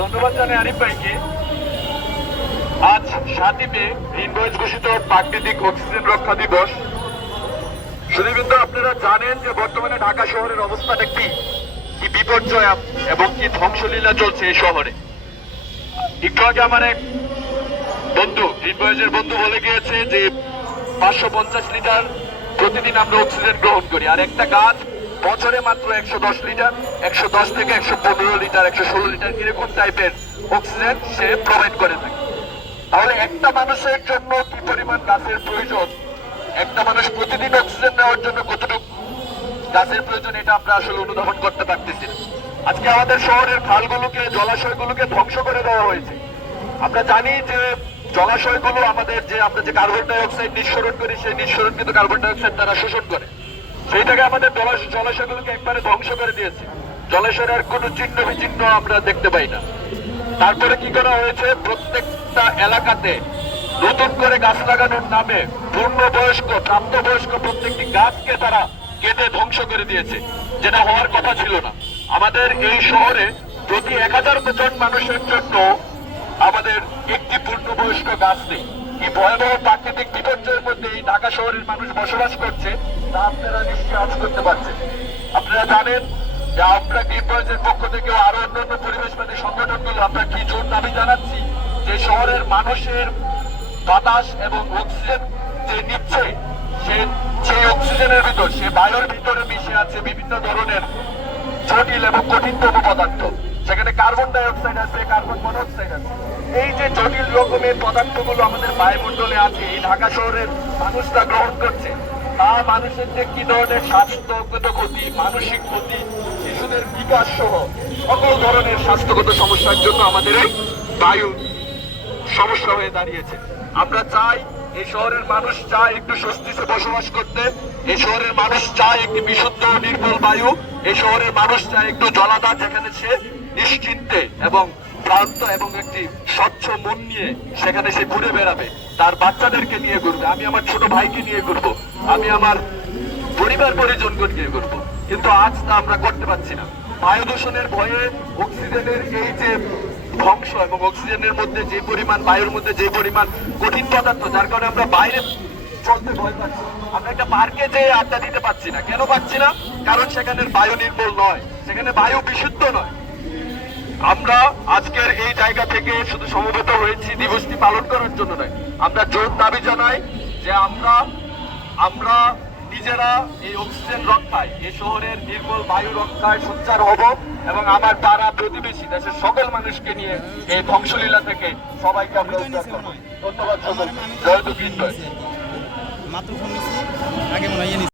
ধন্যবাদ জানাই আরিফ ভাইকে। আজ 7ই মে গ্রিন ভয়েস ঘোষিত প্রাকৃতিক অক্সিজেন রক্ষা দিবস। শুধুমাত্র আপনারা জানেন যে বর্তমানে ঢাকা শহরের অবস্থাটা কি বিপর্যয় এবং কি ধ্বংসলীলা চলছে এই শহরে। একটু আগে আমার এক বন্ধু, গ্রিন ভয়েসের বন্ধু বলে গিয়েছে যে 550 লিটার প্রতিদিন আমরা অক্সিজেন গ্রহণ করি, আর একটা গাছ বছরে মাত্র 110 লিটার, 110 থেকে 115 লিটার, 116 লিটার এরকম টাইপের অক্সিজেন সে প্রোভাইড করে থাকে। তাহলে একটা মানুষের জন্য কি পরিমাণ গাছের প্রয়োজন, একটা মানুষ প্রতিদিন অক্সিজেন নেওয়ার জন্য কতটুকু গাছের প্রয়োজন, এটা আমরা আসলে অনুধাবন করতে পারতেছি না। আজকে আমাদের শহরের খালগুলোকে, জলাশয়গুলোকে ধ্বংস করে দেওয়া হয়েছে। আমরা জানি যে জলাশয়গুলো আমাদের যে আমরা যে কার্বন ডাই অক্সাইড নিঃসরণ করি, সেই নিঃসরণ কিন্তু কার্বন ডাই অক্সাইড তারা শোষণ করে। সেইটাকে আমাদের জলাশয়গুলোকে একবারে ধ্বংস করে দিয়েছে। জলাশয়ের আর কোনো চিহ্ন বিচিহ্ন আমরা দেখতে পাই না। তারপরে কি করা হয়েছে, প্রত্যেকটা এলাকাতে নতুন করে গাছ লাগানোর নামে পূর্ণবয়স্ক, প্রাপ্তবয়স্ক প্রত্যেকটি গাছকে তারা কেটে ধ্বংস করে দিয়েছে, যেটা হওয়ার কথা ছিল না। আমাদের এই শহরে প্রতি 1000 জন মানুষের জন্য আমাদের একটি পূর্ণবয়স্ক গাছ নেই। এই ভয়াবহ প্রাকৃতিক বিপর্যয়ের মধ্যে এই ঢাকা শহরের মানুষ বসবাস করছে, তা আপনারা নিশ্চয়ই আজ করতে পারছেন। আপনারা জানেন যে আমরা গ্রিন ভয়েসের পক্ষ থেকে আরো অন্যান্য পরিবেশবাদী সংগঠনগুলো আমরা কি জোর দাবি জানাচ্ছি যে শহরের মানুষের বাতাস এবং অক্সিজেন যে নিচ্ছে, সেই অক্সিজেনের ভিতর, সে বায়ুর ভিতরে মিশে আছে বিভিন্ন ধরনের জটিল এবং কঠিনতম পদার্থ। সেখানে কার্বন ডাই অক্সাইড আছে, কার্বন মনোক্সাইড আছে। এই যে জটিল রকমের পদার্থগুলো আমাদের বায়ুমণ্ডলে আছে, এই ঢাকা শহরের মানুষরা গ্রহণ করছে, তা মানুষের যে কি ধরনের স্বাস্থ্যগত ক্ষতি, মানসিক ক্ষতি, শিশুদের বিকাশ সহ সকল ধরনের স্বাস্থ্যগত সমস্যার জন্য আমাদের এই বায়ু সমস্যা হয়ে দাঁড়িয়েছে। আমরা চাই এই শহরের মানুষ চায় একটু স্বস্তিতে বসবাস করতে, এই শহরের মানুষ চায় একটি বিশুদ্ধ নির্মল বায়ু, এই শহরের মানুষ চায় একটু জলাধার যেখানে সে নিশ্চিন্তে এবং ক্লান্ত এবং একটি স্বচ্ছ মন নিয়ে সেখানে সে ঘুরে বেড়াবে, তার বাচ্চাদেরকে নিয়ে ঘুরবে, আমি আমার ছোট ভাইকে নিয়ে ঘুরবো, আমি আমার পরিবার পরিজনকে নিয়ে ঘুরবো। কিন্তু আজ তা আমরা করতে পারছি না। বায়ু দূষণের ভয়ে অক্সিজেনের এই যে ধ্বংস এবং অক্সিজেনের মধ্যে যে পরিমাণ, বায়ুর মধ্যে যে পরিমাণ কঠিন পদার্থ, যার কারণে আমরা বাইরে চলতে ভয় পাচ্ছি। আমরা একটা পার্কে যেয়ে আড্ডা দিতে পারছি না। কেন পাচ্ছি না? কারণ সেখানের বায়ু নির্মল নয়, সেখানে বায়ু বিশুদ্ধ নয়। আমরা আজকের এই জায়গা থেকে শুধু সমবেত হয়েছি দিবসটি পালন করার জন্য নয়, আমরা জোর দাবি জানাই যে আমরা নিজেরা এই অক্সিজেন রক্ষায়, এই শহরের নির্মল বায়ু রক্ষায় সোচ্চার হব এবং আমার পাড়া প্রতিবেশী দেশের সকল মানুষকে নিয়ে এই ধ্বংসলীলা থেকে সবাইকে আমরা উদ্ধার করব। ধন্যবাদ সকলকে। জয় গ্রিন ভয়েস।